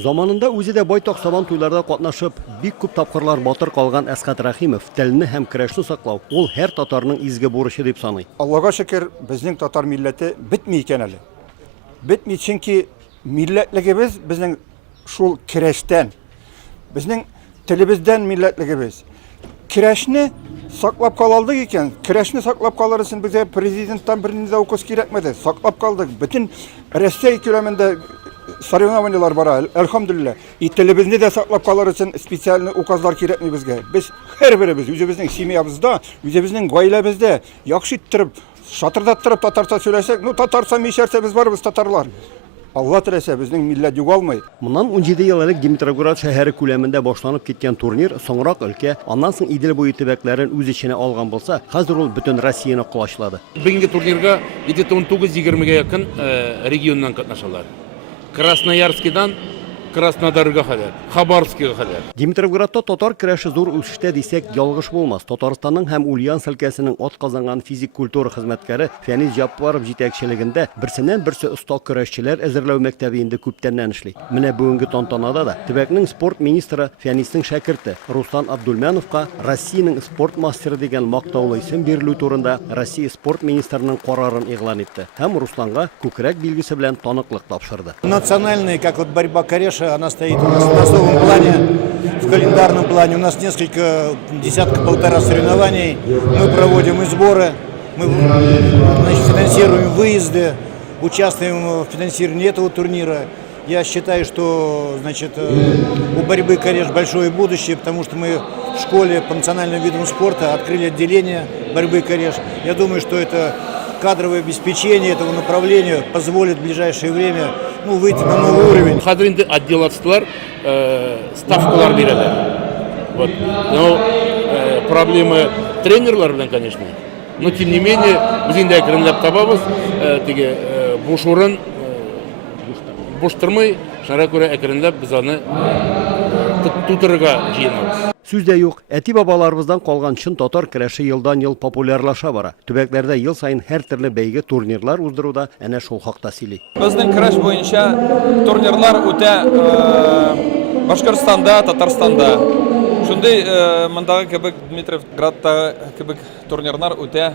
Заманында үзе дә байтак сабан туйларда катнашып, бик күп тапкырлар батыр калган Әсгать Рәхимов телне һәм көрәшне саклау ул һәр татарның изге бурычы дип саный. Аллага шөкер, безнең татар милләте бетми икән әле. Бетми, чөнки милләтлегебез безнең шул көрәштән, безнең телебездән милләтлегебез. Көрәшне саклап калдык икән. Көрәшне саклап калыр өчен безгә президенттан бернинди дә указ кирәкмәде. Саклап калдык. Бөтен Россия күләмендә соревнованиялар бара, әлхәмдүлилләh. Телебезне дә саклап калыр өчен специальный указлар кирәкми безгә. Без һәрберебез үзебезнең семьябызда, үзебезнең гаиләбездә яхшы иттереп, шатырдаттырып татарча сөйләсәк, татарча мишәрсә без барыбыз татарлар. Алла теләсә безнең милләт югалмый. Моннан 17 ел элек Димитровград шәһәре күләмендә башланып киткән турнир соңрак өлкә, аннан соң Идел буе төбәкләрен үз эченә алган булса, хәзер ул бөтен Россияны кулачлады. Бүгенге турнирга 19-20-гә якын регионнан катнашалар. Красноярскидан Краснодарга кадәр, Хабаровскига кадәр. Димитровградта татар көрәше зур үсештә дисәк ялгыш булмас. Татарстанның һәм Ульяновск өлкәсенең атказанган физик культура хезмәткәре Фәниз Җаппаров җитәкчелегендә берсеннән-берсе оста көрәшчеләр әзерләү мәктәбендә күптәннән эшли. Менә бүгенге тантанада да төбәкнең спорт министры Фәнисның шәкерте Руслан Абдулмановка Россиянең спорт мастеры дигән мактаулы исем бирелү турында Россия спорт министрының карарын игълан итте. Һәм Русланга күкрәк билгесе белән таныклык тапшырды. Национальная, как вот борьба Кореша, она стоит у нас в носовом плане, в календарном плане. У нас несколько, десятка-полтора соревнований. Мы проводим и сборы, мы финансируем выезды, участвуем в финансировании этого турнира. Я считаю, что у борьбы Кореш большое будущее, потому что мы в школе по национальным видам спорта открыли отделение борьбы Кореш. Я думаю, что это кадровое обеспечение этого направления позволит в ближайшее время выйти на новый уровень. Хәзер инде отделаtsылар ставкалар бирәләр. Вот. Но проблемы тренерлар белән, конечно. Но тем не менее, без инде әкренләп табабыз, теге буш урын буш тормый, шуңа күрә әкренләп без аны тутырырга җыенабыз. Сүз дә юк, әти бабаларыбыздан калган чын татар көрәше елдан-ел популярлаша бара. Төбәкләрдә ел сайын һәр төрле бәйге турнирлар уздыруда әнә шул хакта сөйли. Безнең көрәш буенча турнирлар үтә Башкортстанда, Татарстанда. Шундый мондагы кебек Дмитровградта кебек турнирлар үтә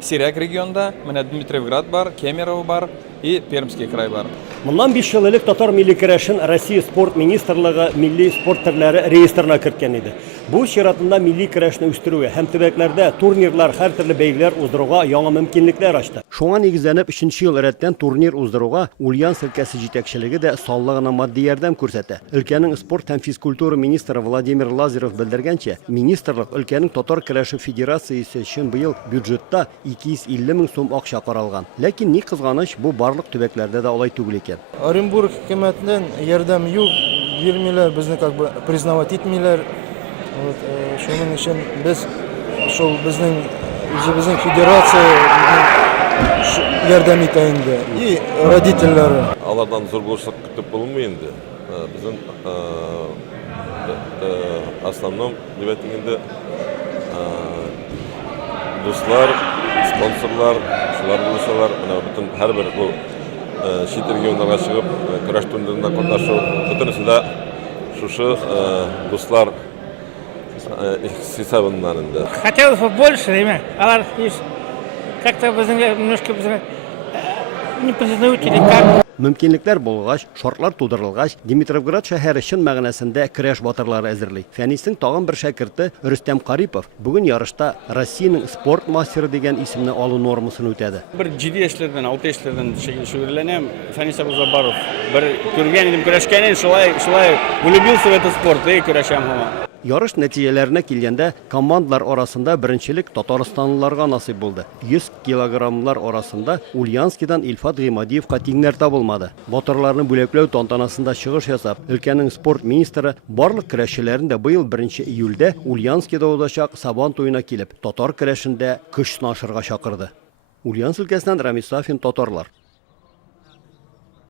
Сирәк регионда. Менә Дмитровград бар, Кемерово бар и Пермский край бар. Моннан 5 ел элек татар милли көрәшен Россия спорт министрлыгы милли спорт төрләре реестрына керткән иде. Бу чиратында милли көрәшне үстерүгә һәм төбәкләрдә турнирлар, һәр төрле бәйгеләр уздыруга яңа мөмкинлекләр ачты. Шуңа нигезләнеп 3нче ел рәттән турнир уздыруга Ульяновск өлкәсе җитәкчелеге дә саллы гына матди ярдәм күрсәтә. Өлкәнең спорт һәм физкультура министры Владимир Лазарев белдергәнчә, министрлык өлкәнең татар көрәше федерациясе өчен быел бюджетта 250 мең сум акча каралган. Ләкин ни кызганыч, бу барлык төбәкләрдә дә алай түгел икән. Оренбург хөкүмәтеннән ярдәм юк, бирмиләр, безне признавать итмиләр. Шуның өчен без шул безнең федерация ярдәм итә инде. И родительләре. Алардан зур булышлык көтеп булмый инде. Безнең основном дивәтеңдә дуслар, спонсорлар, шулар булышалар, менә бөтен һәрбер бу чит регионнарга чыгып, көрәш турнирында катнашу, бөтенесендә шушы дуслар хисабыннан инде. Хотелось бы больше, как-то немножко не признают или как. Мөмкинлекләр булгач, шартлар тудырылгач, Димитровград шәһәре чын мәгънәсендә көрәш батырлары әзерли. Фәнисның тагын бер шәкерте Рөстәм Карипов бүген ярышта Россиянең спорт мастеры дигән исемне алу нормасын үтәде. Бер 7 яшьләрдән, 6 яшьләрдән шөгыльләнәм. Фәнис Абузабаров. Бер күргән идем, көрәшкән идем, шулай влюбился в этот спорт и көрәшәм һаман. Ярыш нәтиҗәләренә килгәндә, командалар арасында беренчелек татарстанлыларга насыйп булды. 100 килограммлар арасында Ульяновскидан Илфат Гыймадиевка тиңнәр табылмады. Батырларны бүләкләү тантанасында чыгыш ясап, өлкәнең спорт министры барлык көрәшчеләрен дә быел 1 июльдә Ульяновскида узачак Сабан туена килеп, татар көрәшендә көч сынашырга чакырды. Ульяновск өлкәсеннән Рамис Сафин, татарлар.